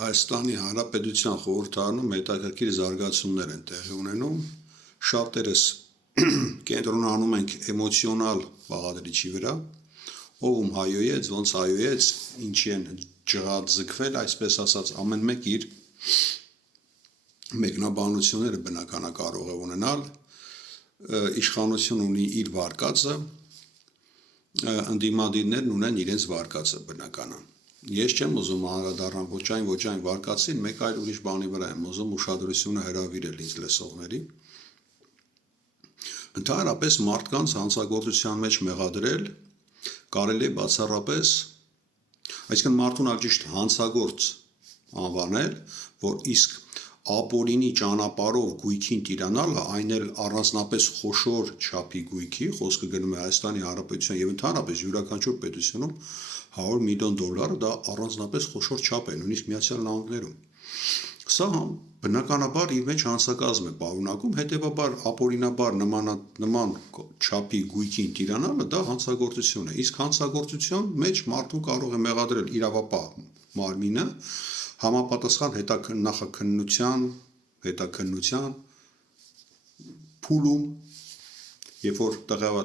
Հայաստանի Հանրապետության խորհրդարանում հետաքրքիր զարգացումներ են տեղի ունենում, շատերս կենտրոնանում ենք էմոցիոնալ բաղադրիչի վրա, ով հայոյեց, ոնց հայոյեց, ինչի են ջղաձգվել, այսպես ասած, ամեն մեկ իր մեկնաբանությունները բնականա կարող է ունենալ, իշխանություն ունի իր վարկածը, ընդդիմադիրներն ունեն իրենց վարկածը բնականա։ Ես չեմ ուզում անդրադառնալ ոչ այն վարկածին, մեկ այլ ուրիշ բանի վրա եմ ուզում ուշադրությունը հրավիրել ինձ լսողների։ Ընդհանրապես մարդկանց հանցագործության մեջ մեղադրել կարելի է բացառապես, այսինքն մարդուն ճիշտ հանցագործ անվանել, որ իսկ ապօրինի ճանապարհով գույքին տիրանալը, այն էլ առանձնապես խոշոր չափի գույքի, խոսքը գնում է Հայաստանի Հանրապետության եւ ընդհանրապես յուրաքանչյուր պետությունում $100 միլիոն դա առանձնապես խոշոր չափ է, նույնիսկ Միացյալ Նահանգներում։ Սա բնականաբար իր մեջ հանցակազմ է պարունակում, հետևաբար ապօրինաբար նման չափի գույքին տիրանալը դա հանցագործություն է։ Իսկ հանցագործության մեջ մարդու կարող է մեղադրել իրավապահ մարմինը համապատասխան հետաքննության փուլում, երբ որ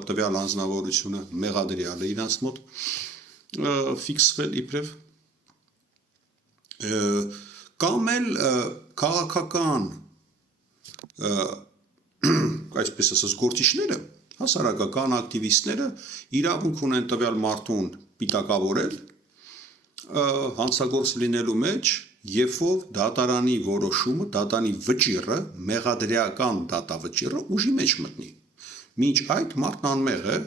տվյալ անձնավորությունը մեղադրյալ է իրանց մոտ ֆիքսվել իբրև կամ էլ քաղաքական այսպես ասած գործիչները, հասարակական ակտիվիստները իրավունք ունեն տվյալ մարդուն պիտակավորել հանցագործ լինելու մեջ, երբ որ դատարանի որոշումը, դատարանի վճիռը, մեղադրական դատավճիռը ուժի մեջ մտնի։ Մինչ այդ մարդն անմեղ է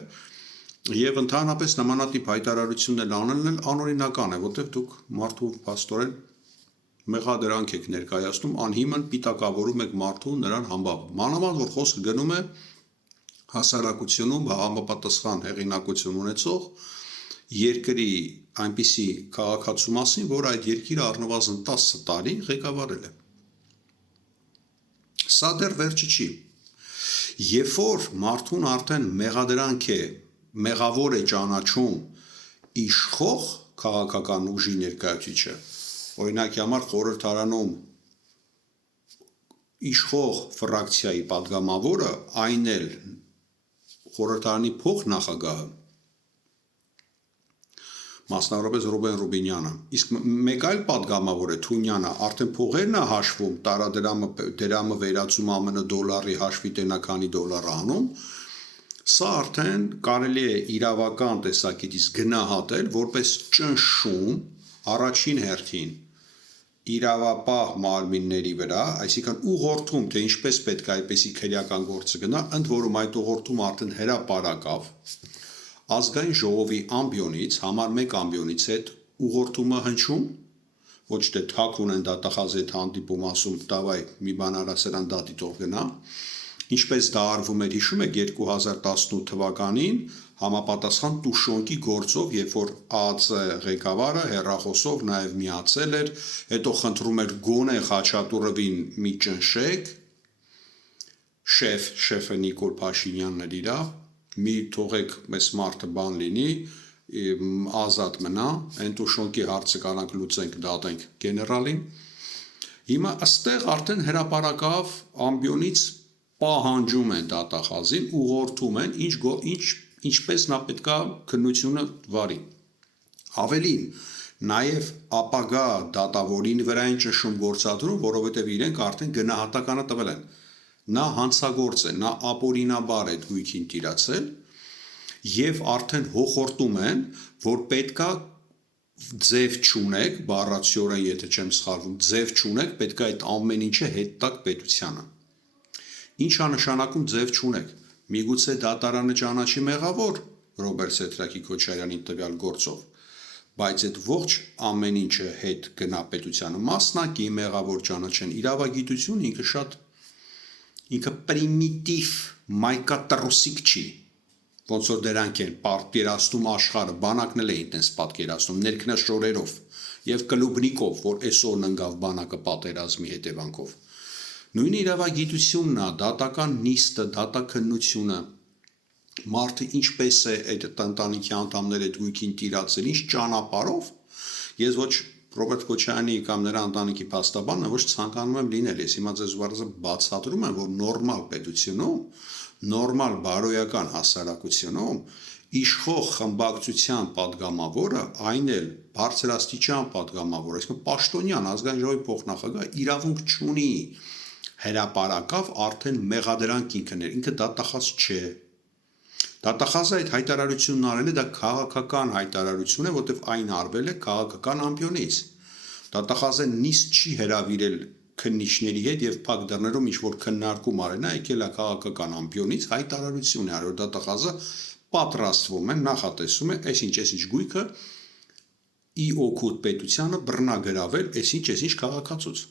եւ ընդհանրապես նմանատիպ հայտարարություններ անելն անօրինական է, որտեղ դուք մարդու փաստորեն մեղադրանք եք ներկայացնում, անհիմն պիտակավորում եք մարդուն նրան համբավ։ Մանավանդ որ խոսքը գնում է հասարակությունում համապատասխան հեղինակություն ունեցող երկրի այնպիսի քաղաքացու մասին, որ այդ երկիրը առնվազն 10 տարի ղեկավարել է։ Սա դեռ վերջը չի։ Երբ որ մարդուն արդեն մեղադրանք է, մեղավոր է ճանաչում իշխող քաղաքական ուժի ներկայացուցիչը, օրինակի համար խորհրդարանում իշխող ֆրակցիայի պատգամավորը, այն էլ խորհրդարանի փոխնախագահը, մասնավորապես Ռուբեն Ռուբինյանը, իսկ մեկ այլ պատգամավոր է Թունյանը, արդեն փողերն է հաշվում, տարադրամը վերածում ԱՄՆ դոլարի հաշվի տենականի դոլար անում, սա արդեն կարելի է իրավական տեսակետից գնահատել որպես ճնշում առաջին հերթին իրավապահ մարմինների վրա, այսինքն ուղղորդում, թե ինչպես պետք է այդպիսի քրեական գործը գնա, ընդ որում այդ ուղղորդումը արդեն հրապարակավ ազգային ժողովի ամբիոնից, համար 1 ամբիոնից հետ ուղղորդումը հնչում, ոչ թե թակ ունեն դատախազի հետ հանդիպում ասում, դավայ մի բան արա սրան դատի թող գնա, ինչպես դա արվում էր, հիշում եք 2018 թվականին համապատասխան տուշոնկի գործով, երբ որ ԱԱԾ ղեկավարը հեռախոսով նաև միացել էր, հետո խնդրում էր գոնե Խաչատուրովին մի ճնշեք, շեֆը Նիկոլ Փաշինյանն էր իրա, մի թողեք մեզ մարդը բան լինի, ազատ մնա, այն տուշոնկի հարցը կանանք լուծենք, դատենք գեներալին։ Հիմա ըստեղ արդեն հրապարակավ ամբիոնից պահանջում են դատախազին, ուղղորդում են, ինչպես նա պետքա քննությունը վարի։ Ավելին, նաև ապագա դատավորին վրա են ճնշում գործադրում, որովհետև իրենք արդեն գնահատականը տվել են։ Նա հանցագործ է, նա ապօրինաբար է գույքին տիրացել եւ արդեն հոխորտում են, որ պետքա ձև չունեք, բառացիորեն եթե չեմ սխալվում, ձև չունեք, պետքա այդ ամեն ինչը հետ տակ պետությանը։ Ինչ-ա նշանակում ձև չունեք։ Միգուցե դատարանը ճանաչի մեղավոր Ռոբերտ Սեդրակի Քոչարյանի տվյալ գործով, բայց այդ ողջ ամեն ինչը հետ գնա պետությանը, մասնակի մեղավոր ճանաչեն, իրավագիտություն ինքը պրիմիտիվ մայկատրոսիկ չի, ոնց որ դրանք են պատկերացնում աշխարհը, բանակն էլ էին տենց պատկերացնում, ներքնաշորերով եւ կլուբնիկով, որ այսօրն ընկավ բանակը պատերազմի հետևանքով։ Նույն իրավագիտությունն է, դատական նիստը, դատաքննությունը, մարդը ինչպես է այդ ընտանիքի անդամները այդ գույքին տիրացել, ինչ ճանապարհով, ես ոչ Ռոբերտ Քոչարյանի կամ նրա ընտանիքի փաստաբանը ոչ ցանկանում եմ լինել, ես հիմա ձեզ բացատրում եմ, որ նորմալ պետությունում, նորմալ բարոյական հասարակությունում իշխող խմբակցության падգամավորը, այն էլ բարձրաստիճան падգամավոր, այսինքն պաշտոնյան ազգային ժողովի փոխնախագահ իրավունք չունի հրապարակավ արդեն մեղադրանք ինքը դատախազ չէ։ Դատախազը այդ հայտարարությունն արել է, դա քաղաքական հայտարարություն է, որտեղ այն արվել է քաղաքական ամբիոնից։ Դատախազը նիստ չի հրավիրել քննիչների հետ եւ փակ դռներում ինչ-որ քննարկում արել, նա եկել է քաղաքական ամբիոնից, հայտարարություն է արել, դատախազը պատրաստվում է, նախատեսում է, այսինչ գույքը ի օգուտ պետությանը բռնագրավել, այսինչ քաղաքացուց։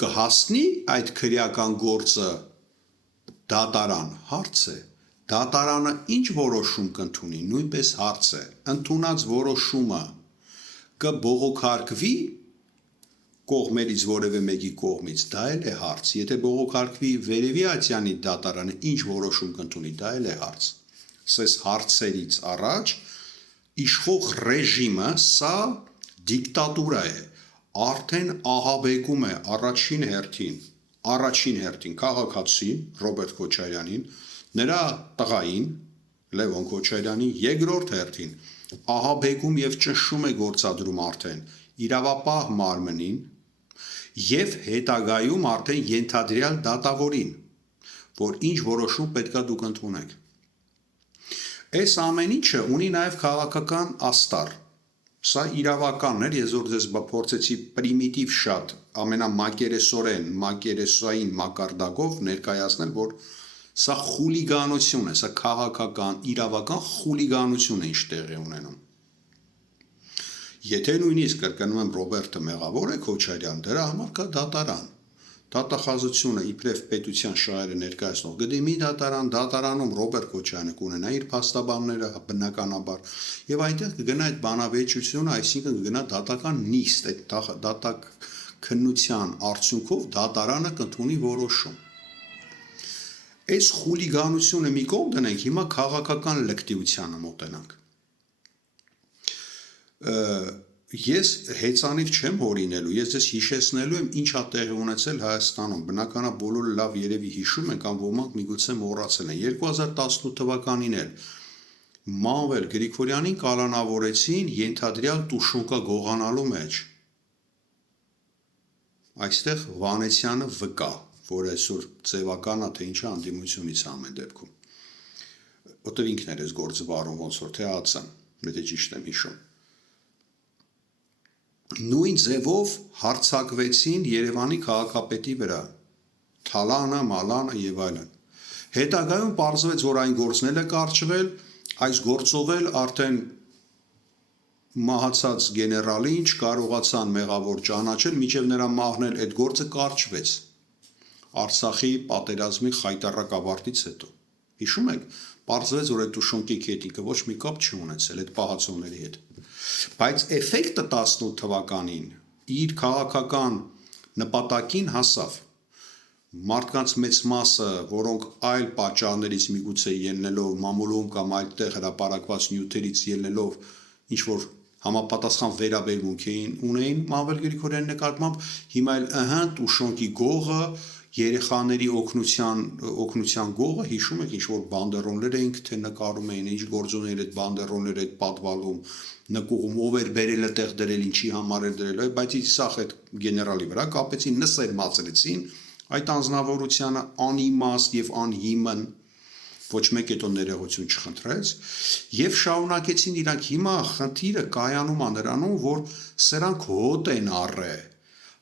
Կհասնի այդ քրեական գործը դատարան, հարց է, դատարանը ինչ որոշում կընդունի, նույնպես հարց է, ընդունած որոշումը կբողոքարկվի կողմերից որևէ մեկի կողմից, դա էլ է հարց, եթե բողոքարկվի վերևի ատյանի դատարանը ինչ որոշում կընդունի, դա էլ է հարց, սես հարցերից առաջ իշխող ռեժիմը սա դիկտատուրա է, արդեն ահաբեկում է առաջին հերթին քաղաքացին Ռոբերտ Քոչարյանին, նրա տղային Լևոն Քոչարյանին, երկրորդ հերթին ահաբեկում եւ ճնշում է գործադրում արդեն իրավապահ մարմնին եւ հետագայում արդեն ենթադրյալ դատավորին, որ ինչ որոշում պետքա դուք ընդունեք։ Այս ամեն ինչը ունի նաեւ քաղաքական աստար։ Սա իրավականն էր, ես որ ձեզ փորձեցի պրիմիտիվ շատ մակերեսային մակարդակով ներկայացնել, որ սա խուլիգանություն է, սա քաղաքական, իրավական խուլիգանություն է ինչ տեղի ունենում։ Եթե նույնիսկ կրկնում եմ Ռոբերտը մեղավոր է Քոչարյան, դրա համար կա դատարան։ Դատախազությունը իբրև պետության շահերը ներկայացնող գդիմի դատարանում Ռոբերտ Քոչարյանը կունենա իր փաստաբանները բնականաբար եւ այնտեղ կգնա այդ բանավեճությունը, այսինքն կգնա դատական նիստ, այդ դատակ քննության արդյունքով դատարանը կընդունի որոշում։ Այս խուլիգանությունը մի կողմ դնենք, հիմա քաղաքական լկտիությանը մոտենանք։ Ես հեծանիվ չեմ հորինելու, ես ձեզ հիշեցնելու եմ ինչա տեղի ունեցել Հայաստանում, բնականաբար բոլորը լավ երևի հիշում են կամ ոմանք միգուցե մոռացել են, 2018 թվականին էլ Մանվել Գրիգորյանին կալանավորեցին ենթադրյալ Տուշոնկա գողանալու մեջ, այստեղ Վանեցյանը վկա, որ այսօր ձևականա թե ինչա անդիմությունից ամեն դեպքում, որտեղ ինքն էր այս գործը վարում ոնց որ թե ԱՑ-ն, եթե ճիշտ եմ հիշում։ Նույն ձևով հարձակվեցին Երևանի քաղաքապետի վրա, Թալանը, Մալանը եւ այլն։ Հետագայում պարզվեց, որ այն գործն է կարճվել, այս գործով էլ արդեն մահացած գեներալին չկարողացան մեղավոր ճանաչել, մինչև նրա մահն էլ այդ գործը կարճվեց։ Արցախի պատերազմի խայտառակ ավարտից հետո։ Հիշում եք, պարզվեց, որ այդ Տուշոնկի քետիկը ոչ մի կապ չի ունեցել այդ պահածոների հետ։ Բայց էֆեկտը 18 թվականին իր քաղաքական նպատակին հասավ։ Մարդկանց մեծ մասը, որոնք այլ պատճառներից միգուցե ելնելով մամուլում կամ այլտեղ հրապարակված նյութերից ելնելով ինչ որ համապատասխան վերաբերմունք ունեին Մանվել Գրիգորյանի նկատմամբ, հիմա էլ Տուշոնկի գողը, երեխաների օգնության գողը, հիշում եք ինչ որ բանդերոլներ էինք թե նկարում էին, ինչ գործոներ այդ բանդերոլները այդ պատվալում նկուղում ով էր բերել այդտեղ դրել, ինչի համար էր դրել, բայց իսախ այդ գեներալի վրա կապեցին, նսեր մածրեցին, այդ անձնավորությանը անիմաստ եւ անհիմն ոչ մեկ հետո ներողություն չխնդրեց եւ շարունակեցին իրանք հիմա խնդիրը կայանում է նրանում, որ սրանք հոտ են առե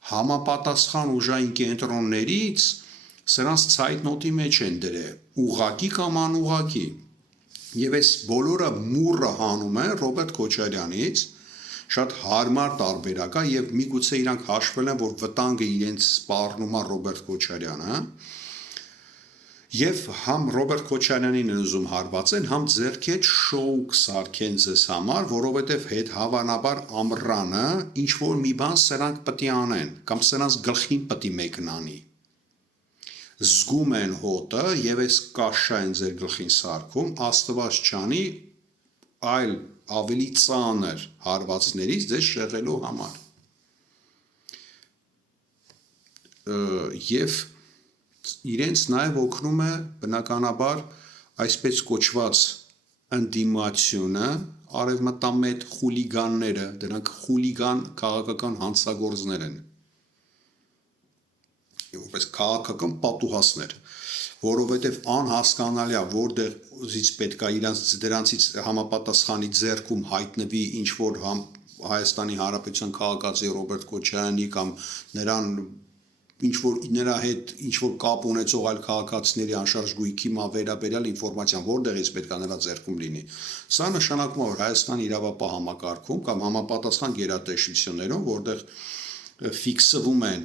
համապատասխան ուժային կենտրոններից սրանց ցայտնոտի մեջ են դրել ուղակի կամ անուղակի եւ այս բոլորը մուրը հանում է Ռոբերտ Քոչարյանից շատ հարմար տարբերակ է եւ միգուցե իրանք հաշվել են որ վտանգը իրենց սպառնում է Ռոբերտ Քոչարյանը եւ համ Ռոբերտ Քոչարյանին են ուզում հարվածեն, համ ձերքետ շոու կսարքեն ձեզ համար, որովհետեւ հետ հավանաբար ամռանը ինչ որ մի բան սրանք պետք է անեն կամ սրանց գլխին պետք է մեկն անի։ Զգում են հոտը եւ այս կաշա են ձեր գլխին սարքում, Աստված չանի, այլ ավելի ծանր հարվածներից ձեզ շեղելու համար։ Եվ իրենց նաև օգնում է բնականաբար այսպես կոչված ընդդիմությունը, արևմտամետ խուլիգանները, դրանք խուլիգան քաղաքական հանցագործներ են, որպես քաղաքական պատուհասներ, որովհետև անհասկանալի է, որտեղից պետք է դրանցից համապատասխանի ձեռքում հայտնվի ինչ-որ Հայաստանի Հանրապետության քաղաքացի Ռոբերտ Քոչարյանի կամ նրան ինչ-որ նրա հետ ինչ-որ կապ ունեցող այլ քաղաքացիների անշարժ գույքի վերաբերյալ ինֆորմացիան որտեղից պետք է նրա ձեռքում լինի։ Սա նշանակում է, որ Հայաստանի իրավապահ համակարգում կամ համապատասխան գերատեսչություններում, որտեղ ֆիքսվում են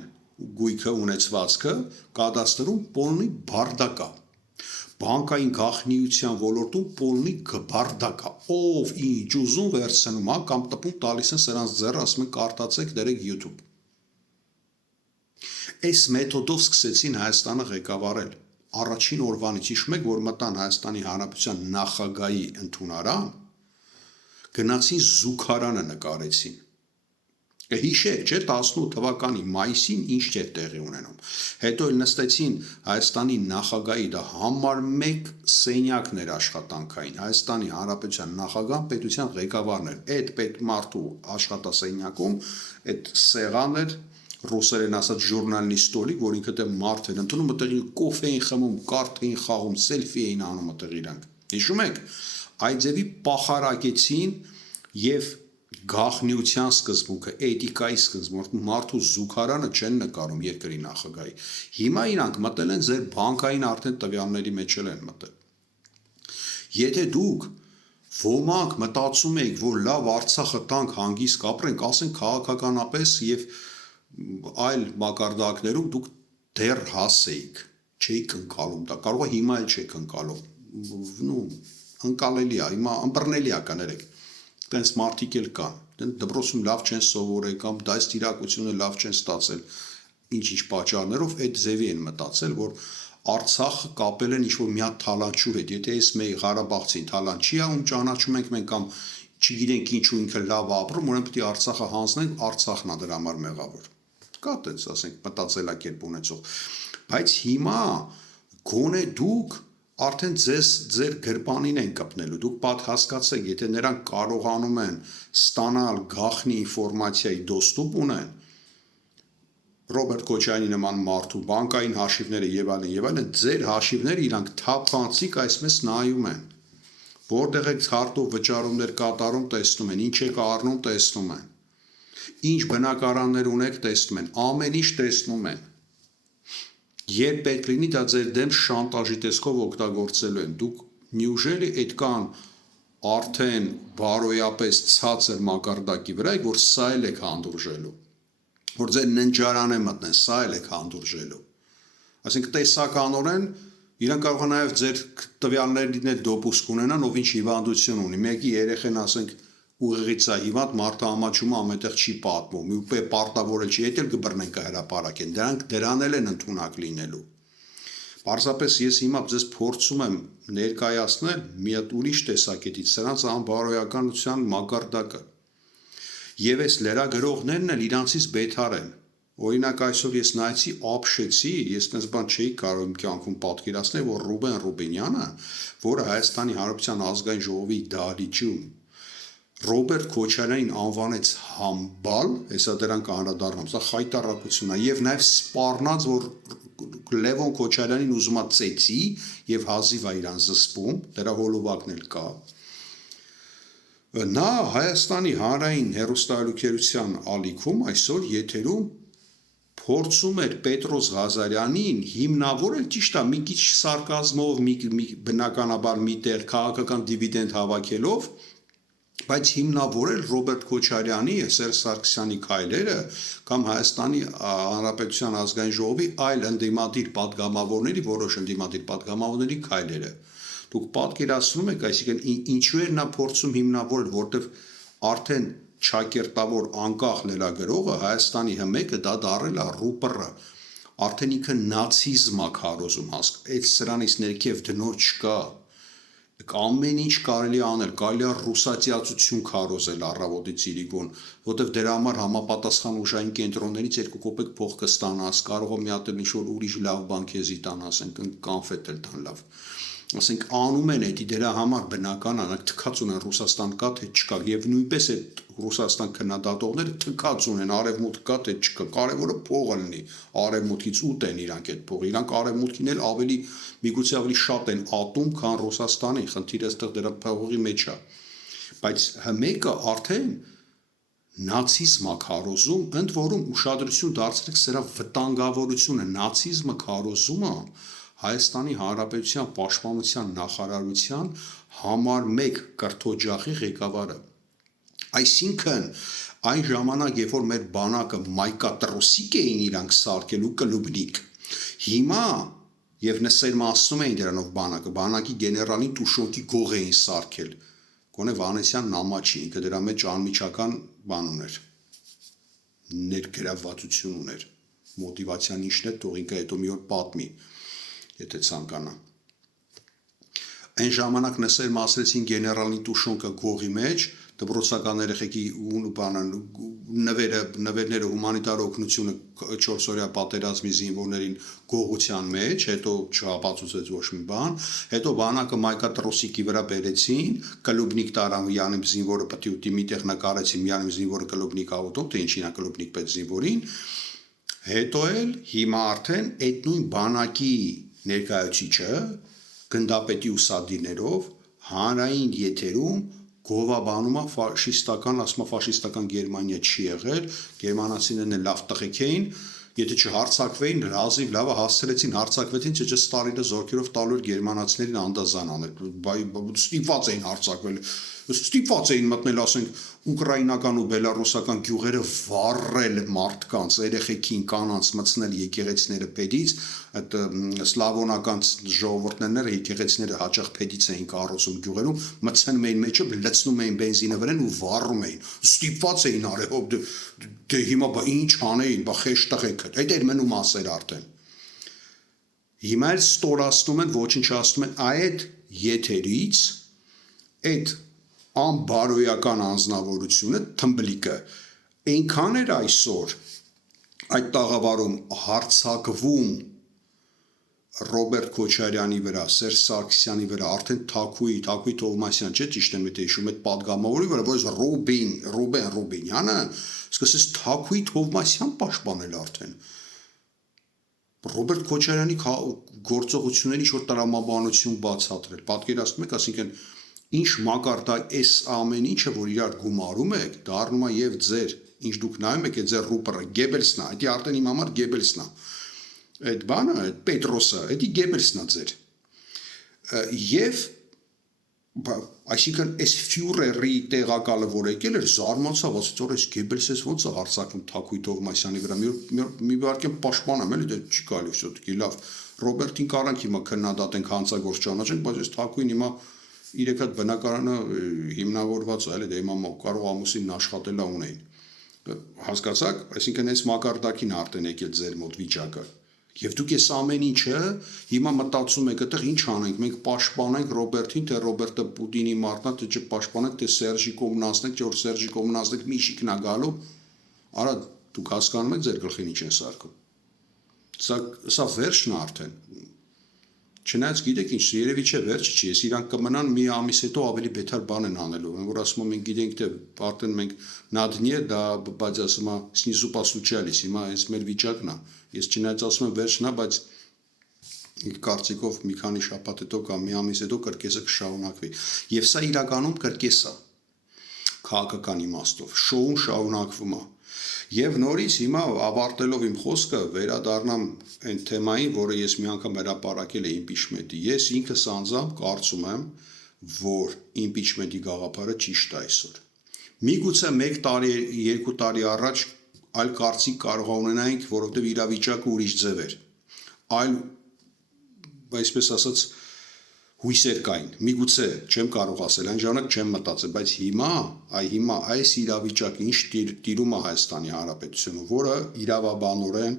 գույքը ունեցվածքը, կադաստրում պոլնի բարդակա։ Բանկային գաղտնիության ոլորտում պոլնի բարդակա։ Ով ինչ ուզում վերցնում է կամ տպում տալիս են սրանց ձեռը, ասում են կարտացեք, դրեք YouTube։ Այս մեթոդով սկսեցին Հայաստանը ղեկավարել։ Առաջին օրվանից հիշում եք, որ մտան Հայաստանի Հանրապետության նախագահի ընդունարան, գնացին զուգարանը նկարեցին։ Հիշեք, չէ, 18 թվականի մայիսին ինչ էր տեղի ունենում։ Հետո էլ նստեցին Հայաստանի նախագահի, դա համար 1 սենյակն էր աշխատանքային, Հայաստանի Հանրապետության նախագահ պետության ղեկավարն էր, այդ պետմարտու աշխատասենյակում այդ սեղանն էր, ռուսերեն ասած ժուրնալնի ստոլիկ, որ ինքը դե մարդ էր ընդունում, այդտեղ կոֆե էին խմում, կարթ էին խաղում, սելֆի էին անում այդտեղ իրանք։ Հիշում եք, այդ ձևի պախարակեցին եւ գաղտնիության սկզբունքը, էթիկայի սկզբունքը, մարդու զուգարանը չեն նկարում երկրի նախագահի։ Հիմա իրանք մտել են ձեր բանկային արդեն տվյալների մեջ են մտել։ Եթե դուք ոմանք մտածում եք, որ լավ Արցախը տանք հանգիստ կապրենք, ասենք քաղաքականապես եւ այլ մակարդակներում դուք դեռ հասեիք, չէիք ընկալում դա, կարող է հիմա էլ չեք ընկալում, ընկալելի է, հիմա ըմբռնելի է կներեք, տենց մարդիկ էլ կան, դպրոցում լավ չեն սովորել կամ դայս տիրակությունը լավ չեն ստացել, ինչ-ինչ պատճառներով այդ ձևի են մտածել, որ Արցախը կապել են ինչ-որ մի հատ թալանչու հետ, եթե այս մեր Ղարաբաղցին թալանչի է, ում ճանաչում ենք մենք կամ չգիտենք ինչու ինքը լավ ապրում, ուրեմն պետք է Արցախը հանձնենք, Արցախն է դրա համար մեղավոր։ Կա տենց, ասենք, մտածելակերպ ունեցող, բայց հիմա գոնե դուք արդեն ձեր գրպանին են կպնելու, դուք հասկացեք, եթե նրանք կարողանում են ստանալ գաղտնի ինֆորմացիայի դոստուպ ունեն, Ռոբերտ Քոչարյանի նման մարդու բանկային հաշիվները եւ այլն, ձեր հաշիվները իրանք թափանցիկ այսպես նայում են, որտեղ եք քարտով վճարումներ կատարում, տեսնում են, ինչ եք առնում, տեսնում են, ինչ բնակարաններ ունեք, տեսնում են, ամեն ինչ տեսնում են։ Երբ պետք լինի դա ձեր դեմ շանտաժի տեսքով օգտագործելու են, դուք նյուժելի այդքան արդեն բարոյապես ցածր մակարդակի վրա եք, որ սա էլ եք հանդուրժելու, որ ձեր ննջարան է մտնեն, սա էլ եք հանդուրժելու։ Այսինքն տեսականորեն իրանք կարող են նաև ձեր տվյալներին էլ դոպուսկ ունենան, ով ինչ հիվանդություն ունի, մեկի երեխեն ասենք ուղեղից է հիվանդ, մարդը ամաչում ամենտեղ չի պատմում, ու պարտավորել չի, հետ էլ կբռնեն կհրապարակեն, դրանք դրան էլ են ընդունակ լինելու։ Պարզապես ես հիմա ձեզ փորձում եմ ներկայացնել մի հատ ուրիշ տեսակետից սրանց անբարոյականության մակարդակը։ Եվ այս լրագրողներն էլ իրանցից բեթար են։ Օրինակ այսօր ես նայեցի, ապշեցի, ես այնպես բան չէի կարող իմ կյանքում պատկերացնել, որ Ռուբեն Ռուբինյանը, որը Հայաստանի Հանրապետության ազգային ժողովի դահլիճում Ռոբերտ Քոչարյանին անվանեց համբալ, հեսա դրան կանդրադառնամ, սա խայտառակություն է, եւ նաեւ սպառնաց, որ Լևոն Քոչարյանին ուզում է ծեծի եւ հազիվ է իրան զսպում, դրա հոլովակն էլ կա։ Նա Հայաստանի հանրային հեռուստաալիքերության ալիքում այսօր եթերում փորձում էր Պետրոս Ղազարյանին հիմնավորել, ճիշտ է, մի քիչ սարկազմով, բնականաբար մի տեղ քաղաքական դիվիդենդ հավաքելով, բայց հիմնավորել Ռոբերտ Քոչարյանի, Սերժ Սարգսյանի քայլերը կամ Հայաստանի Հանրապետության ազգային ժողովի այլ ընդդիմադիր պատգամավորների, որոշ ընդդիմադիր պատգամավորների քայլերը։ Դուք պատկերացնում եք, այսինքն ինչու էր նա փորձում հիմնավորել, որտեղ արդեն ճակերտավոր անկախ լրագրողը Հայաստանի հմեկը դա դարել է ռուպռը, արդեն ինքը նացիզմ է քարոզում, այդ սրանից ներքև դնոր չկա, Ամեն ինչ կարելի անել, կարելի է ռուսացիացություն քարոզել առավոտից իրիկուն, որտեվ դրա համար համապատասխան ուժային կենտրոններից 2 կոպեկ փող կստանաս, կարող է մի հատ ինչ-որ ուրիշ լավ բան քեզի տան, ասենք կանֆետ էլ տան լավ։ Ասենք անում են էդի դրա համար բնական է, թքած ունեն Ռուսաստան կա թե չկա, եւ նույնպես այդ Ռուսաստան քննադատողները թքած ունեն արևմուտք կա թե չկա, կարևորը փողը լինի, արևմուտքից ուտեն իրանք այդ փողը, իրանք արևմուտքին էլ ավելի միգուցե ավելի շատ են ատում, քան Ռուսաստանի, խնդիրը այստեղ դրա փողի մեջ է, բայց մեկը արդեն նացիզմը քարոզում, ընդ որում ուշադրություն դարձրեք սրա վտանգավորությունը, նացիզմը քարոզումը Հայաստանի Հանրապետության Պաշտպանության նախարարության համար 1 կրթօջախի ղեկավարը։ Այսինքն այն ժամանակ, երբ որ մեր բանակը մայկատրոսիկ էին իրանք սարքել ու կլուբնիկ, հիմա եւ նսերմը ասում էին դրանով բանակի գեներալին Տուշոնկի գող էին սարքել, գոնե Վանեսյան նամաչի, ինքը դրա մեջ անմիջական բան ուներ, ներգրավվածություն ուներ, մոտիվացիան ինչն է, թող ինքը հետո մի օր պատմի, եթե ցանկանա։ Այն ժամանակ նսերմը ասեցին գեներալին Տուշոնկը գողի մեջ, դպրոցական երեխեքի նվերները հումանիտար օգնությունը 4-օրյա պատերազմի զինվորներին գողության մեջ, հետո չապացուցեց ոչ մի բան, հետո բանակը մայկատրոսիկի վրա բերեցին, կլուբնիկ տարան Յանիմ զինվորը պետք է ուտի միտեղ նկարեցին Յանիմ զինվորը կլուբնիկ ավոտով, թե ինչին է կլուբնիկ պետ զինվորին, հետո էլ հիմա արդեն այդ նույն բանակի ներկայացուցիչը գնդապետի ուսադիրներով հանրային եթերում գովաբանում է ֆաշիստական, ասում է ֆաշիստական Գերմանիա չի եղել, գերմանացիներն էլ լավ տղեկ էին, եթե չհարցակվեին, հազիվ լավը հասցրեցին, հարցակվեցին, չէ Ստալինը զորքերով տալու էր գերմանացիներին անդազան անել, ստիպված էին հարցակվել, ստիպված էին մտնել, ասենք, ուկրաինական ու բելառուսական գյուղերը վառել մարդկանց, երեխեքին, կանանց մտցնել եկեղեցիները փեդից, այդ սլավոնական ժողովուրդներն եկեղեցիները հաճախ փեդից էին կառուցում գյուղերում, մտցնում էին մեջը, լցնում էին բենզինը վրան ու վառում էին, ստիպված էին արել, դե հիմա ինչ անեին, խեշ տղեկ, այդ էր մնում ասեր արդեն։ Հիմա էլ ստորացնում են, ոչնչացնում են այդ եթերից, այդ անբարոյական անձնավորությունը թմբլիկը այնքան էր այսօր այդ տաղավարում հարցակվում Ռոբերտ Քոչարյանի վրա, Սերժ Սարգսյանի վրա, արդեն Թաքուի Թովմասյան, չէ՞ ճիշտ եմ հիշում, այդ падգամավորի վրա, որից Ռուբենյանը սկսեց Թաքուի Թովմասյան պաշտպանել արդեն։ Ռոբերտ Քոչարյանի գործողությունների ինչ-որ տրամաբանություն բացատրել, պատկերացնում եք, ասինքն ինչ մակարդակ այս ամեն ինչը, որ իրար գումարում եք, դառնում է եւ ձեր, ինչ դուք նայում եք, ձեր ռուպերը Գեբելսն է, դա արդեն իմ համար Գեբելսն է։ Այդ բանը, այդ Պետրոսը, դա Գեբելսն է ձեր։ Եվ այսինքն այս ֆյուրերի տեղակալը, որ եկել էր, զարմացավ, ասաց, որ այս Գեբելսը ոնց է հարձակվում Թաքուի Թովմասյանի վրա, մի վարքեն պաշտպանեմ, էլի դա չի կարելի շուտկի, լավ։ Ռոբերտին կարանք հիմա քննադատենք, հանցագործ ճանաչենք, բայց այս Թաքուին հիմա 3 հատ բնակարանը հիմնավորված է, էլի դա հիմա կարող ամուսինն աշխատել է ունեին։ Հասկացաք, այսինքն այս մակարդակին արդեն եկել ձեր մոտ վիճակը։ Եվ դուք այս ամեն ինչը հիմա մտածում եք, այդտեղ ինչ անենք, մենք պաշտպանենք Ռոբերտին, թե Ռոբերտը Պուտինի մարդն է, թե չպաշտպանենք, թե Սերժի կողմնացնենք, չէ որ Սերժի կողմնացնենք մի շիկն է գալու։ Արա դուք հասկանում եք ձեր գլխին ինչ են սարքում։ Սա վերջն է արդեն։ Չնայած գիտեք ինչ, երևի չէ վերջը չի, ես իրանք կմնան մի ամիս հետո ավելի բետար բան են անելու, որ ասում մենք գիտենք թե արդեն մենք на дне, դա բայց ասում է снизу постучались, հիմա այս մեր վիճակն է։ Ես չնայած ասում եմ վերջն է, բայց կարծիքով մի քանի շաբաթ հետո կամ մի ամիս հետո կրկեսը կշարունակվի։ Եվ սա իրականում կրկես է քաղաքական իմաստով, շոուն շարունակվում է։ Եվ նորից հիմա ավարտելով իմ խոսքը վերադառնամ այն թեմային, որը ես մի անգամ հրապարակել եմ իմպիչմենտի։ Ես ինքս անձամբ կարծում եմ, որ իմպիչմենտի գաղափարը ճիշտ է այսօր։ Միգուցե 1 տարի, 2 տարի առաջ այլ կարծիք կարող ունենայինք, որովհետև իրավիճակը ուրիշ ձև էր։ Այլ, այսպես ասած, հույսեր կային։ Միգուցե չեմ կարող ասել, այն ժամանակ չեմ մտածել, բայց հիմա այս իրավիճակը ինչ տիրում է Հայաստանի Հանրապետությունում, որը իրավաբանորեն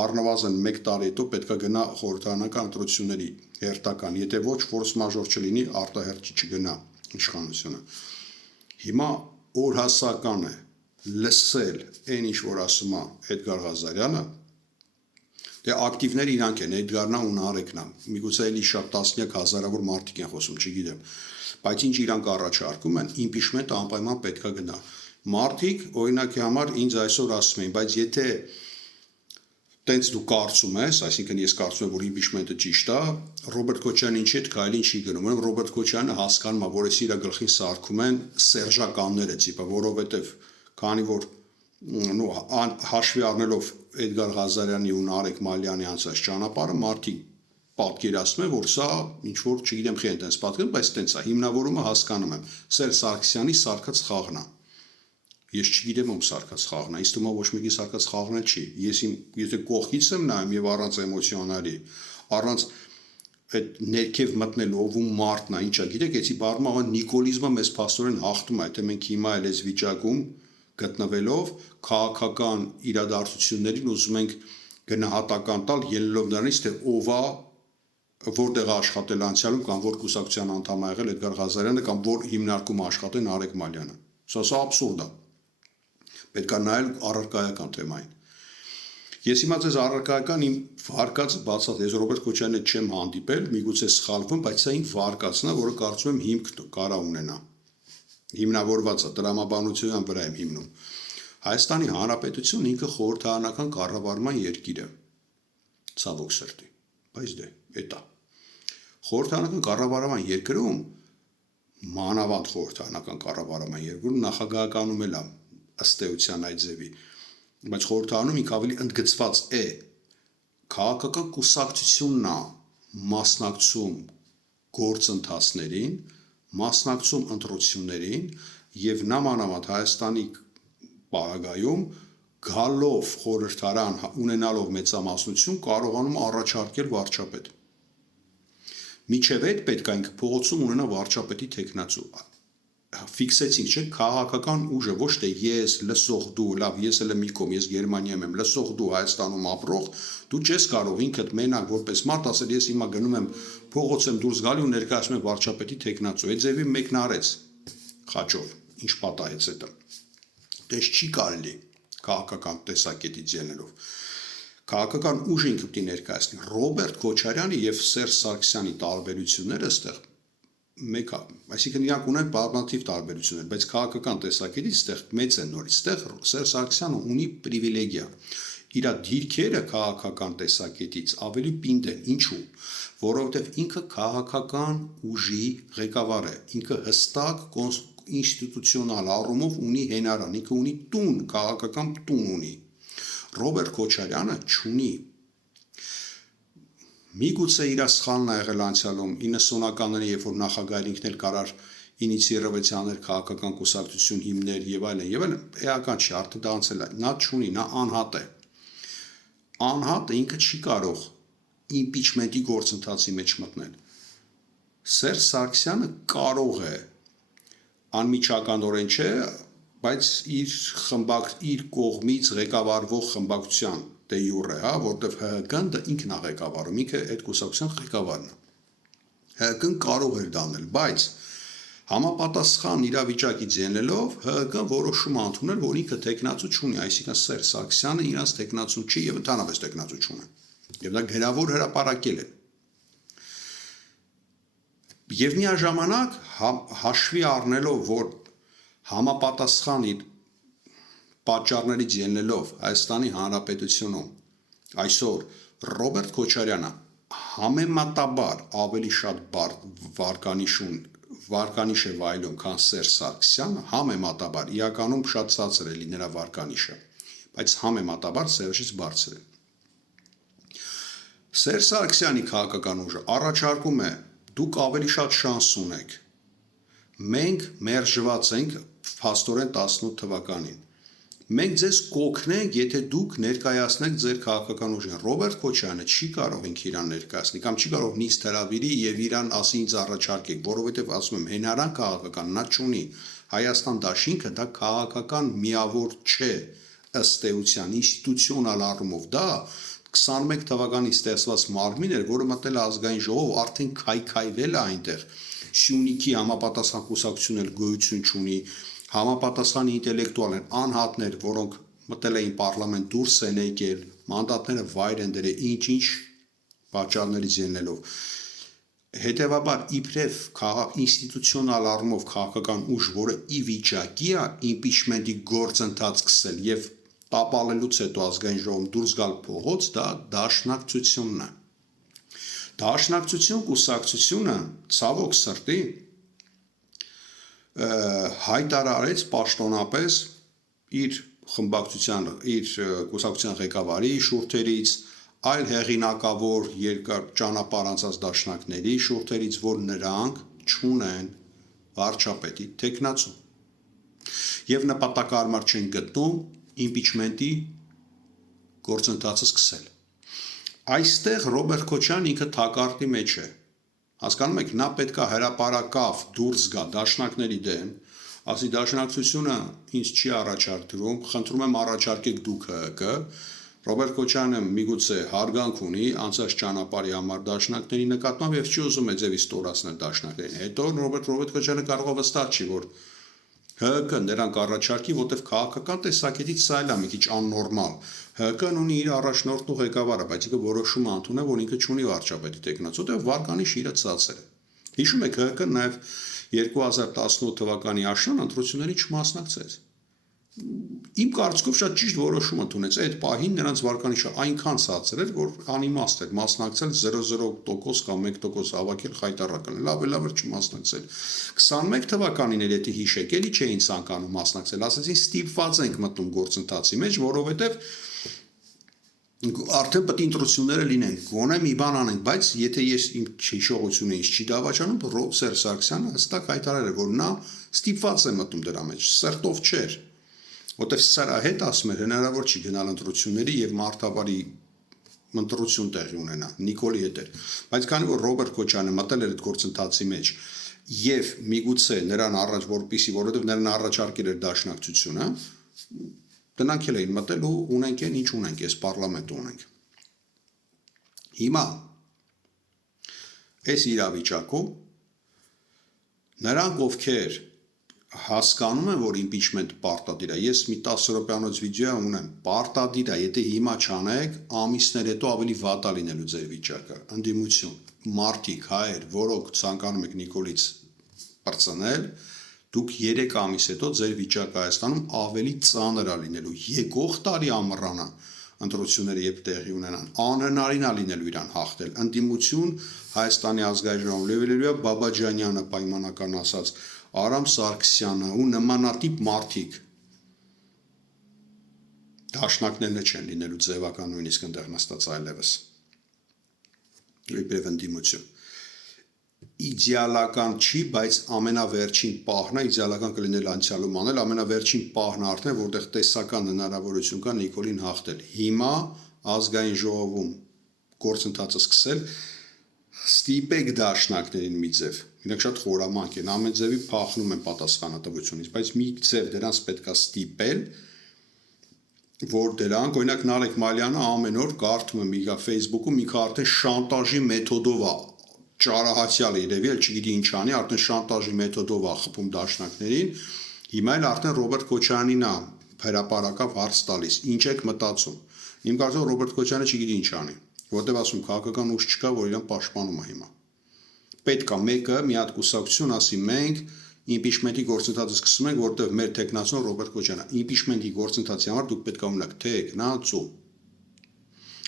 առնվազն 1 տարի հետո պետք է գնա խորհրդարանական ընտրությունների հերթական, եթե ոչ ֆորս մաժոր չլինի, արտահերթ չգնա իշխանությունը։ Հիմա օրհասական է լսել այն ինչ որ ասում է Էդգար Ղազարյանը, դե ակտիվները իրանք են, Էդգարն ու Նարեկն է, միգուցե էլի շատ տասնյակ հազարավոր մարդիկ են խոսում, չգիտեմ, բայց ինչ իրանք առաջարկում են, իմպիչմենտը անպայման պետք է գնա։ Մարդիկ օրինակի համար ինձ այսօր ասում էին, բայց եթե տենց դու կարծում ես, այսինքն ես կարծում եմ, որ իմպիչմենտը ճիշտ է, Ռոբերտ Քոչարյանը ինչի հետ քայլին չի գնում, ուրեմն Ռոբերտ Քոչարյանը հասկանում է, որ ես իր գլխին սարքում են սերժականները, տիպը, որովհետև քանի որ հաշվի առնելով Էդգար Ղազարյանի ու Նարեկ Մալյանի անցած ճանապարհը, մարդիկ պատկերացնում են, որ սա ինչ որ, չգիտեմ, խի են տենց պատկերում, բայց տենց է, հիմնավորումը հասկանում եմ, Սերժ Սարգսյանի սարքած խաղն է։ Ես չգիտեմ ում սարքած խաղն է, ինձ թվում է ոչ մեկի սարքած խաղն էլ չի։ Ես եթե կողքից եմ նայում եւ առանց էմոցիոնալի, առանց այդ ներքև մտնելու ով ու մարդն է, ինչա, գիտեք, էսի բառը նիկոլիզմը մեզ փաստորեն հաղթում է, թե մենք հիմա էլ այս վիճակում գտնվելով քաղաքական իրադարձություններին ուզում ենք գնահատական տալ ելնելով նրանից, թե ով է որտեղ աշխատել անցյալում կամ որ կուսակցության անդամ ա եղել Էդգար Ղազարյանը կամ որ հիմնարկում աշխատել Նարեկ Մալյանը։ Սա աբսուրդ է։ Պետք է նայել առարկայական թեմային։ Ես հիմա ձեզ առարկայական իմ վարկածը բացած, ես Ռոբերտ Քոչարյանի հետ չեմ հանդիպել, միգուցե սխալվում, բայց սա իմ վարկածն է, որը կարծում եմ հիմք կարա ունենա։ Հիմնավորված է, տրամաբանության վրա եմ հիմնում։ Հայաստանի Հանրապետությունն ինքը խորհրդարանական կառավարման երկիր է։ Ցավոք սրտի, բայց դե, էտա։ Խորհրդարանական կառավարման երկրում մանավանդ խորհրդարանական կառավարման երկրում նախագահականում էլ է ըստ էության այդ ձևի, բայց խորհրդարանում ինքը ավելի ընդգծված է, քաղաքական կուսակցությունն է մասնակցում գործընթացներին, մասնակցում ընտրություններին եւ նամանավանդ Հայաստանի պարագայում գալով խորհրդարան ունենալով մեծամասնություն կարողանում առաջարկել վարչապետ։ Միջև այդ պետք է ինքը փողոցում ունենա վարչապետի թեկնածու։ Ֆիքսեցինք, չէ՞, քաղաքական ուժը ոչ թե ես լսող դու, լավ, ես էլ եմ մի կողմ, ես Գերմանիայում եմ, լսող դու Հայաստանում ապրող, դու չես կարող ինքդ մենակ որպես մարդ ասել ես հիմա գնում եմ փողոց եմ դուրս գալի ու ներկայացնում եմ վարչապետի թեկնածու։ Այդ ձևի մեկն արեց խաչով, ինչ պատահեց դա։ Դες չի կարելի քաղաքական տեսակետից ելնելով։ Քաղաքական ուժը ինքը պիտի ներկայացնի։ Ռոբերտ Քոչարյանի եւ Սերժ Սարգսյանի տարբերությունները այստեղ մեկ է, այսինքն իրանք ունեն բազմաթիվ տարբերություններ, բայց քաղաքական տեսակետից այստեղ մեծ է նորից։ Այստեղ Սերժ Սարգսյանը ունի պրիվիլեգիա։ Իր դիրքերը քաղաքական տեսակետից ավելի պինդ են, ինչու՞։ Որովհետև ինքը քաղաքական ուժի ղեկավար է, ինքը հստակ ինստիտուցիոնալ առումով ունի հենարան, ինքը ունի տուն, քաղաքական տուն ունի։ Ռոբերտ Քոչարյանը չունի։ Միգուցե իր սխալն ա եղել անցյալում 90-ականներին, երբ որ նախագահը ինքն էլ կարար ինիցիировать աներ քաղաքական կուսակցություն հիմներ եւ այլն, էական չի, արդեն դա անցել է։ Նա չունի, նա անհատ է։ Անհատը ինքը չի կարող իմպիչմենտի գործընթացի մեջ մտնել։ Սերժ Սարգսյանը կարող է անմիջականորեն չէ, բայց իր կողմից ղեկավարվող խմբակցության դե յուրե, հա, որտեվ ՀՀԿ-ն դա ինքն է ղեկավարում, ինքը այդ կուսակցության ղեկավարն է։ ՀՀԿ-ն կարող էր դանել, բայց համապատասխան իրավիճակից ելնելով ՀՀԿ-ն որոշում է ընդունել, որ ինքը տեխնացու չունի, այսինքն Սերժ Սարգսյանը իրանց տեխնացու չի եւ ընդհանրապես տեխնացու չունի։ Եվ դա գրավոր հրապարակել է։ Եվ միաժամանակ հաշվի առնելով, որ համապատասխան իր պատճառներից ելնելով Հայաստանի Հանրապետությունում այսօր Ռոբերտ Քոչարյանը համեմատաբար ավելի շատ վարկանիշ է վայելում, քան Սերժ Սարգսյանը, համեմատաբար, իրականում շատ ցածր է նրա վարկանիշը, բայց համեմատաբար Սերժից բարձր է։ Սերժ Սարգսյանի քաղաքական ուժը առաջարկում է դուք ավելի շատ շանս ունեք։ Մենք մերժված ենք փաստորեն 18 թվականին։ Մենք ձեզ կօգնենք, եթե դուք ներկայացնեք ձեր քաղաքական ուժին։ Ռոբերտ Քոչարյանը չի կարող ինքը իրան ներկայացնի կամ չի կարող նիստ հրավիրի եւ իրան ասի ինձ առաջարկեք, որովհետեւ ասում եմ հենարան քաղաքական նա չունի։ Հայաստան դաշինքը դա քաղաքական միավոր չէ ըստ էության ինստիտուցիոնալ առումով դա 21 թվականին ստեղծված մարմին էր, որը մտել է ազգային ժողով, արդեն քայքայվել է այնտեղ։ Սյունիքի համապատասխան կուսակցություն էլ գոյություն չունի, համապատասխան ինտելեկտուալ են, անհատներ, որոնք մտել էին պարլամենտ, դուրս են եկել, մանդատները վայր են դրել, ինչ-ինչ պատճառներից ելնելով։ Հետևաբար իբրև ինստիտուցիոնալ առումով քաղաքական ուժ, որը ի վիճակի է իմպիչմենտի գործընթաց սկսել եւ տապալելուց հետո ազգային ժողովում դուրս գալ փողոց, դա դաշնակցությունն է։ Դաշնակցություն կուսակցությունը ցավոք սրտի հայտարարեց պաշտոնապես իր խմբակցության, իր կուսակցության ղեկավարի շուրթերից, այլ հեղինակավոր երկար ճանապարհ անցած դաշնակների շուրթերից, որ նրանք չունեն վարչապետի թեկնածու եւ նպատակարար չեն գտնում իմպիչմենտի գործընթացը սկսել։ Այստեղ Ռոբերտ Քոչարյանն ինքը թակարդի մեջ է։ Հասկանում եք, նա պետքա հրապարակավ դուրս գա դաշնակների դեմ, ասի դաշնակցությունը ինձ չի առաջարկվում, խնդրում եմ առաջարկեք դուք ՀՀԿ։ Ռոբերտ Քոչարյանը միգուցե հարգանք ունի անցած ճանապարհի համար դաշնակների նկատմամբ եւ չի ուզում էձևի ստորացնել դաշնակներին։ Հետո Ռոբերտ Քոչարյանը կարող է վստահ չի, որ ՀՀԿ նրանք առաջարկի, որտեվ քաղաքական տեսակետից սա էլ է մի քիչ աննորմալ։ ՀՀԿ-ն ունի իր առաջնորդն ու ղեկավարը, բայց ինքը որոշում է ընդունել, որ ինքը չունի վարչապետի տեխնացու, որտեվ Վարկանիշ իրը ծածել է։ Հիշում եք, ՀՀԿ-ն նաեւ 2018 թվականի աշնան ընտրությունների չմասնակցեց։ Իմ կարծիքով շատ ճիշտ որոշում ընդունեց։ Այդ պահին նրանց Վարկանիշը այնքան ցածր էր, որ անիմաստ էր մասնակցել 0.0% կամ 1% հավաքել խայտարակել, լավ էր չմասնակցել։ 21 թվականին էլ եթե հիշեք, էլի չէին ցանկանում մասնակցել, ասացին ստիպված ենք մտնում գործընթացի մեջ, որովհետև արդեն պետք է ընտրությունները լինեն, գոնե մի բան անենք, բայց եթե ես իմ հիշողությունը ինձ չի դավաճանում, Սերժ Սարգսյանը հստակ հայտարարել է, որ նա ստիպված է մտնում դրա մեջ, սրտով չէր։ Որտեվ սրա հետ ասում էր հնարավոր չի գնալ ընտրությունների եւ մարտավարի ընտրություն տեղի ունենա Նիկոլի հետ էր, բայց քանի որ Ռոբերտ Քոչարյանը մտել էր այդ գործընթացի մեջ եւ միգուցե նրան առաջ որովհետեւ նրան առաջարկել էր դաշնակցությունը, դրանք էլ էին մտել ու ունենք են ինչ ունենք, այս պարլամենտ ունենք։ Հիմա այս իրավիճակում նրանք ովքեր հասկանում եմ, որ impeachment պարտադիր է։ Ես մի 10 րոպեանոց վիդեո ունեմ, պարտադիր է, եթե հիմա չանեք, ամիսներ հետո ավելի վատ է լինելու ձեր վիճակը։ Ընդդիմություն, մարդիկ, հայեր, որոնք ցանկանում եք Նիկոլից բրծնել, դուք 3 ամիս հետո ձեր վիճակը Հայաստանում ավելի ծանր է լինելու։ Եկող տարի ամռանը ընտրությունները երբ տեղի ունենան, անհնարին է լինելու իրան հաղթել։ Ընդդիմություն Հայաստանի ազգային ժողովում լեվելելու է Բաբաջանյանը պայմանական ասած Արամ Սարգսյանը ու նմանատիպ մարդիկ դաշնակներն չեն լինելու ձևական նույնիսկ ընդեղ նստած այլևս իբրև ընդդիմություն իդեալական չի, բայց ամենավերջին պահն է, իդեալական կլինել անցյալում անել, ամենավերջին պահն արդեն որտեղ տեսական հնարավորություն կա Նիկոլին հաղթել։ Հիմա ազգային ժողովում գործընթացը սկսել, ստիպեք դաշնակներին մի ձև, իրենք շատ խորամանկ են, ամեն ձևի փախնում են պատասխանատվությունից, բայց մի ձև դրանց պետքա ստիպել, որ դրանք, օրինակ Նարեկ Մալյանը ամեն օր կարդում եմ իր Facebook-ում, ինքը արդեն շանտաժի մեթոդով է, ճարահացյալ է երևի, չգիտի ինչ անի, արդեն շանտաժի մեթոդով է խփում դաշնակներին, հիմա էլ արդեն Ռոբերտ Քոչարյանին է հրապարակավ հարց տալիս, ինչ եք մտածում։ Իմ կարծիքով Ռոբերտ Քոչարյանը չգիտի ինչ անի, որտեվ ասում քաղաքական ուժ չկա, որ իրան պաշտպանում է հիմա։ Պետք է մեկը մի հատ կուսակցություն ասի մենք impeachment-ի գործընթացը սկսում ենք, որտեղ մեր տեխնացուն Ռոբերտ Քոչարյանն է։ Impeachment-ի գործընթացի համար դուք պետք է ունենաք տեխնացու։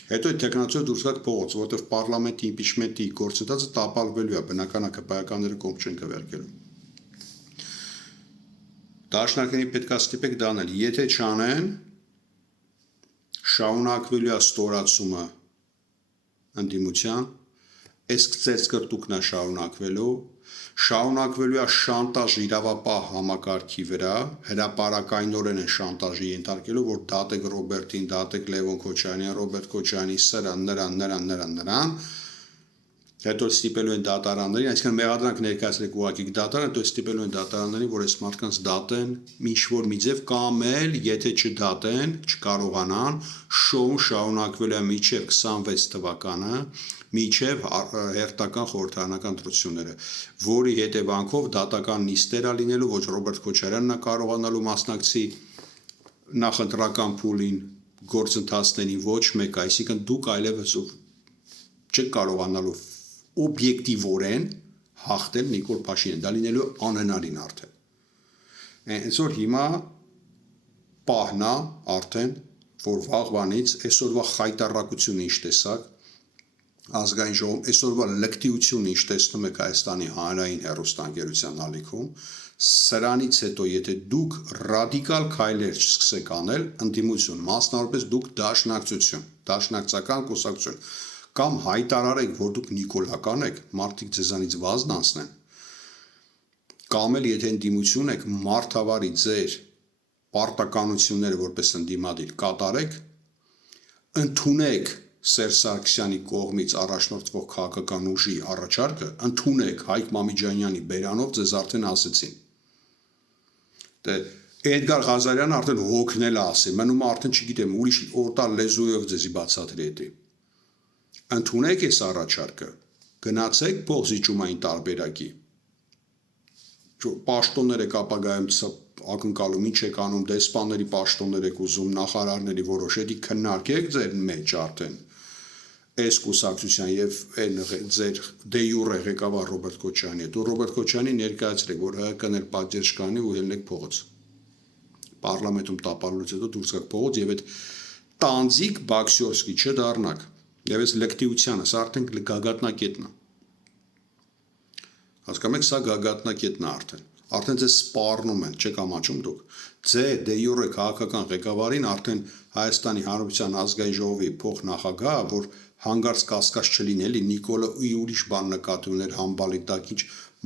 Հետո այդ տեխնացուը դուրս գաք փողոց, որտեղ պարլամենտի impeachment-ի գործընթացը տապալվելու է, բնական է կպայականները կողմ չեն կվերկելու։ Դաշնակներին պետք է ստիպեք դա անել, եթե չանեն, շարունակվելու է ստորացումը ընդդիմության, այս ծերծկրտուկն է շարունակվելու է շանտաժ իրավապահ համակարգի վրա, հրապարակայնորեն են շանտաժի ենթարկելու, որ դատեք Ռոբերտին, դատեք Լևոն Քոչարյանին, Ռոբերտ Քոչարյանի սրան, նրան, հետո ստիպելու են դատարաններին, այսինքն մեղադրանք ներկայացրեք ուղղակի դատարան, հետո ստիպելու են դատարաններին, որ այս մարդկանց դատեն ինչ-որ մի ձև, կամ էլ եթե չդատեն, չկարողանան, շոուն շարունակվելու է մինչև 26 թվականը, մինչև հերթական խորհրդարանական ընտրությունները, որի հետևանքով դատական նիստեր է լինելու, ոչ Ռոբերտ Քոչարյանն է կարողանալու մասնակցի նախընտրական փուլին, գործընթացներին ոչ մեկ, այսինքն դուք այլևս չեք կարողանալու օբյեկտիվորեն հաղթել Նիկոլ Փաշինյան, դա լինելու անհնարին արդեն։ Հենց որ հիմա պահն է արդեն, որ վաղվանից այսօրվա խայտառակությունը ինչ տեսակ, ազգային ժողովում այսօրվա լկտիությունը ինչ տեսնում եք Հայաստանի հանրային հեռուստաընկերության ալիքում, սրանից հետո եթե դուք ռադիկալ քայլեր չսկսեք անել, ընդդիմություն, մասնավորապես դուք դաշնակցական կուսակցություն կամ հայտարարեք, որ դուք նիկոլական եք, մարդիկ ձեզանից վազն անցնեն, կամ էլ եթե ընդդիմություն եք, մարդավարի ձեր պարտականությունները որպես ընդդիմադիր կատարեք, ընդունեք Սերժ Սարգսյանի կողմից առաջնորդվող քաղաքական ուժի առաջարկը, ընդունեք Հայկ Մամիջանյանի բերանով, ձեզ արդեն ասեցին։ Էդգար Ղազարյանը արդեն հոգնել է ասել, մնում է արդեն չգիտեմ, ուրիշ օտար լեզուով ձեզի բացատրի հետի։ Ընդունեք այս առաջարկը, գնացեք փոխզիջումային տարբերակի, պաշտոններ եք ապագայում ակնկալում, ինչ եք անում, դեսպանների պաշտոններ եք ուզում, նախարարների որոշ, քննարկեք ձեր մեջ արդեն այս կուսակցության եւ ձեր դե յուրե ղեկավար Ռոբերտ Քոչարյանի հետ, ու Ռոբերտ Քոչարյանի ներկայացրեք, որ ՀԿ-ն էլ պատժեր կանի ու ելնեք փողոց։ Պարլամենտում տապալուց հետո դուրս գաք փողոց եւ այդ տանձիկ բաքսյորսկի չդառնաք։ Եվ այս լկտիությանը, սա արդեն գագաթնակետն է։ Հասկանում եք, սա գագաթնակետն է արդեն ձեզ սպառնում են, չեք ամաչում դուք։ Ձեր դե յուրե քաղաքական ղեկավարին արդեն Հայաստանի Հանրապետության ազգային ժողովի փոխնախագահ, որ հանգարց կասկած չլինի, Նիկոլը ուրիշ բան նկատի ուներ համբալի տակ, ինչ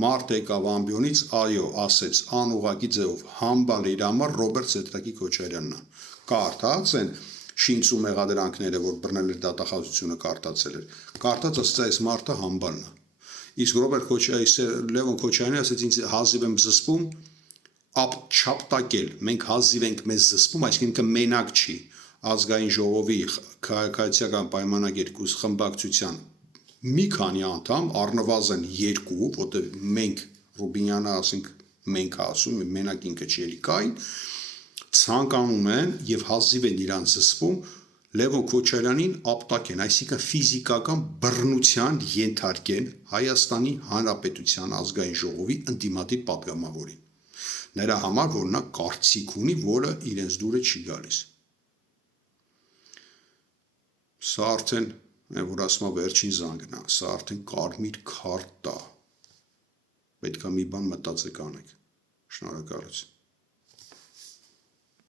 մարդ եկավ ամբիոնից, այո, ասեց, անուղղակի ձևով, համբալը իր համար Ռոբերտ Սեդրակի Քոչարյանն է։ Կարդաց են շինցու մեղադրանքները, որ բռնել էր դատախազությունը կարդացել էր։ Կարդաց ասած այս մարդը համբալն է։ Իսկ Լևոն Քոչարյանը ասեց ինձ հազիվ եմ զսպում, չապտակել, մենք հազիվ ենք մեզ զսպում, այսինքն մենակ չի, ազգային ժողովի քաղաքացիական պայմանագիր խմբակցության մի քանի անդամ, առնվազն 2, որտեղ մենք Ռուբինյանը ասենք մենք ասում, մենակ ինքը չի էլի կային, ցանկանում են եւ հազիվ են իրան զսպում Լևոն Քոչարյանին ապտակեն, այսինքն ֆիզիկական բռնության ենթարկեն Հայաստանի Հանրապետության ազգային ժողովի ընդդիմադիր պատգամավորին։ Նրա համար, որ նա կարծիք ունի, որը իրենց դուրը չի գալիս։ Սա արդեն, որ ասում է վերջին զանգն է, սա արդեն կարմիր քարտ է։ Պետք է մի բան մտածեք անեք։ Շնորհակալություն։